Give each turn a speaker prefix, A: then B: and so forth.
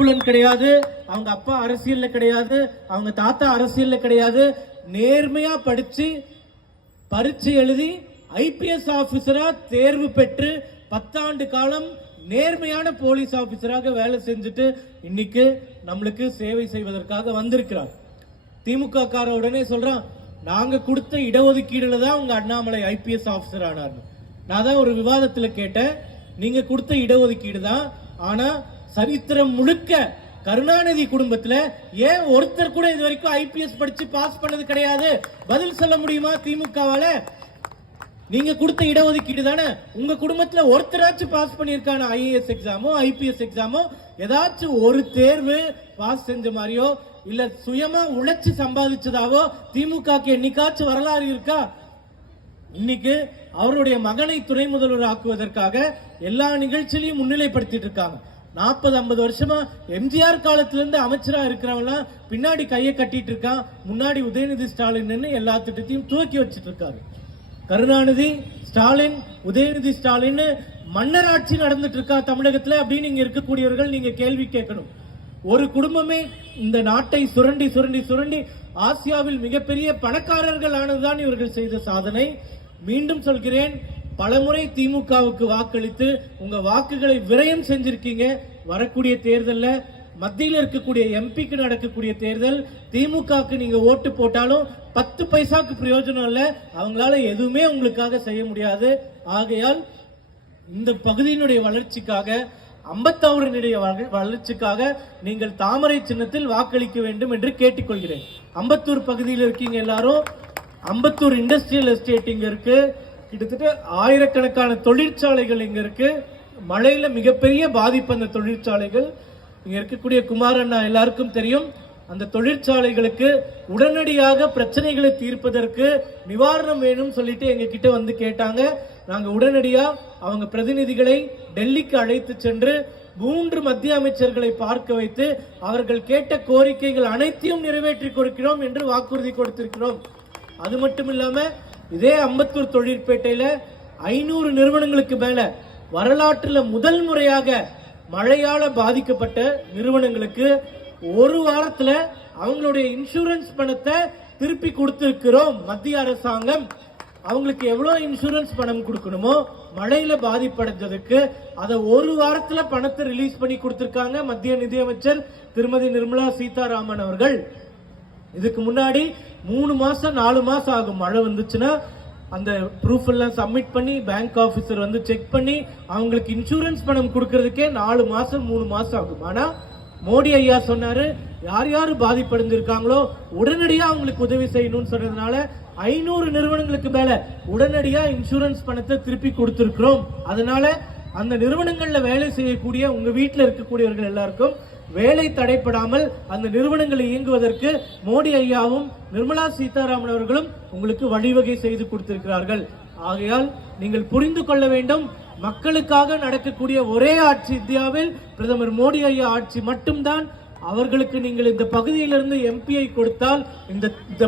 A: புலன் கிடையாது அவங்க அப்பா அரசியல்ல கிடையாது அவங்க தாத்தா அரசியல்ல கிடையாது. நேர்மையா படிச்சு பரீட்சை எழுதி ஐபிஎஸ் ஆபீசரா தேர்வு பெற்று பத்தாண்டு காலம் நேர்மையான போலீஸ் ஆபீசராக வேலை செஞ்சுட்டு இன்னைக்கு நம்மளுக்கு சேவை செய்வதற்காக வந்திருக்கிறார். திமுக கார உடனே சொல்றான் நாங்க கொடுத்த இடஒதுக்கீடுல தான் உங்க அண்ணாமலை ஐபிஎஸ் ஆபீசர் ஆனார் நான் தான் ஒரு விவாதத்துல கேட்டேன் நீங்க கொடுத்த இடஒதுக்கீடு தான். ஆனா சரித்திரம் முழுக்க கருணாநிதி குடும்பத்துல ஏன் ஒருத்தர் கூட இது வரைக்கும் ஐபிஎஸ் படிச்சு பாஸ் பண்ணது கிடையாது? பதில் சொல்ல முடியுமா திமுகவால? நீங்க கொடுத்த இடஒதுக்கீடு தானே. உங்க குடும்பத்துல ஒருத்தராச்சும் பாஸ் பண்ணிருக்கான ஐஏஎஸ் எக்ஸாமோ ஐபிஎஸ் எக்ஸாமோ ஏதாச்சும் ஒரு தேர்வு பாஸ் செஞ்ச மாதிரியோ இல்ல சுயமா உழைச்சு சம்பாதிச்சதாவோ திமுகக்கு என்னைக்காச்சும் வரலாறு இருக்கா? இன்னைக்கு அவருடைய மகனை துணை முதல்வர் ஆக்குவதற்காக எல்லா நிகழ்ச்சியிலையும் முன்னிலைப்படுத்திட்டு இருக்காங்க. நாற்பது ஐம்பது வருஷமா எம்ஜிஆர் காலத்துல அமைச்சராக இருக்கிறவங்களாம் பின்னாடி கையை கட்டிட்டு இருக்கான். முன்னாடி உதயநிதி ஸ்டாலின் எல்லா திட்டத்தையும் துவக்கி வச்சுட்டு இருக்காரு. கருணாநிதி ஸ்டாலின் உதயநிதி ஸ்டாலின் மன்னர் ஆட்சி நடந்துட்டு இருக்கா தமிழகத்தில் அப்படின்னு இங்க இருக்கக்கூடியவர்கள் நீங்க கேள்வி கேட்கணும். ஒரு குடும்பமே இந்த நாட்டை சுரண்டி சுரண்டி சுரண்டி ஆசியாவில் மிகப்பெரிய பணக்காரர்கள் ஆனதுதான் இவர்கள் செய்த சாதனை. மீண்டும் சொல்கிறேன் பலமுறை திமுகவுக்கு வாக்களித்து உங்க வாக்குகளை விரயம் செஞ்சிருக்கீங்க. வரக்கூடிய தேர்தலில் மத்தியில் இருக்கக்கூடிய எம்பிக்கு நடக்கக்கூடிய தேர்தல் திமுகவுக்கு நீங்க ஓட்டு போட்டாலும் பத்து பைசாக்கு பிரயோஜனம் இல்லை. அவங்களால எதுவுமே உங்களுக்காக செய்ய முடியாது. ஆகையால் இந்த பகுதியினுடைய வளர்ச்சிக்காக அம்பத்தாவூரனுடைய வளர்ச்சிக்காக நீங்கள் தாமரை சின்னத்தில் வாக்களிக்க வேண்டும் என்று கேட்டுக்கொள்கிறேன். அம்பத்தூர் பகுதியில் இருக்கீங்க எல்லாரும். அம்பத்தூர் இண்டஸ்ட்ரியல் எஸ்டேட் இங்க இருக்கு. கிட்டத்தட்ட ஆயிரக்கணக்கான தொழிற்சாலைகள் இங்க இருக்கு. மழையில் மிகப்பெரிய பாதிப்பு அந்த தொழிற்சாலைகள். இங்கே இருக்கக்கூடிய குமாரண்ணா எல்லாருக்கும் தெரியும். அந்த தொழிற்சாலைகளுக்கு உடனடியாக பிரச்சனைகளை தீர்ப்பதற்கு நிவாரணம் வேணும்னு சொல்லிட்டு எங்க கிட்ட வந்து கேட்டாங்க. நாங்கள் உடனடியாக அவங்க பிரதிநிதிகளை டெல்லிக்கு அழைத்து சென்று மூன்று மத்திய அமைச்சர்களை பார்க்க வைத்து அவர்கள் கேட்ட கோரிக்கைகள் அனைத்தையும் நிறைவேற்றி கொடுக்கிறோம் என்று வாக்குறுதி கொடுத்திருக்கிறோம். அது மட்டும் இல்லாமல் இதே அம்பத்தூர் தொழிற்பேட்டையில் ஐநூறு நிறுவனங்களுக்கு மேலே வரலாற்றில் முதல் முறையாக மழையால் பாதிக்கப்பட்ட நிறுவனங்களுக்கு ஒரு வாரத்தில் அவங்களுடைய இன்சூரன்ஸ் பணத்தை திருப்பி கொடுத்துருக்கிறோம். மத்திய அரசாங்கம். அவங்களுக்கு எவ்வளோ இன்சூரன்ஸ் பணம் கொடுக்கணுமோ மழையில் பாதிப்படைஞ்சதுக்கு அதை ஒரு வாரத்தில் பணத்தை ரிலீஸ் பண்ணி கொடுத்துருக்காங்க மத்திய நிதியமைச்சர் திருமதி நிர்மலா சீதாராமன் அவர்கள். இதுக்கு முன்னாடி மூணு மாசம் நாலு மாசம் ஆகும். மழை வந்துச்சுன்னா அந்த ப்ரூஃப் எல்லாம் சப்மிட் பண்ணி பேங்க் ஆஃபீஸர் வந்து செக் பண்ணி அவங்களுக்கு இன்சூரன்ஸ் பணம் கொடுக்கறதுக்கே நாலு மாசம் மூணு மாசம் ஆகும். ஆனா மோடி ஐயா சொன்னாரு யார் யார் பாதிப்படைஞ்சிருக்காங்களோ உடனடியா அவங்களுக்கு உதவி செய்யணும்னு சொன்னதுனால ஐநூறு நிறுவனங்களுக்கு மேல உடனடியா இன்சூரன்ஸ் பணத்தை திருப்பி கொடுத்திருக்கிறோம். அதனால அந்த நிறுவனங்களில் வேலை செய்யக்கூடிய உங்க வீட்டில் இருக்கக்கூடியவர்கள் எல்லாருக்கும் வேலை தடைப்படாமல் அந்த நிறுவனங்களை இயங்குவதற்கு மோடி ஐயாவும் நிர்மலா சீதாராமன் அவர்களும் உங்களுக்கு வழிவகை செய்து கொடுத்திருக்கிறார்கள். ஆகையால் நீங்கள் புரிந்து கொள்ள வேண்டும் மக்களுக்காக நடக்கக்கூடிய ஒரே ஆட்சி இந்தியாவில் பிரதமர் மோடி ஐயா ஆட்சி மட்டும்தான். அவர்களுக்கு நீங்கள் இந்த பகுதியிலிருந்து எம்பியை கொடுத்தால் இந்த இந்த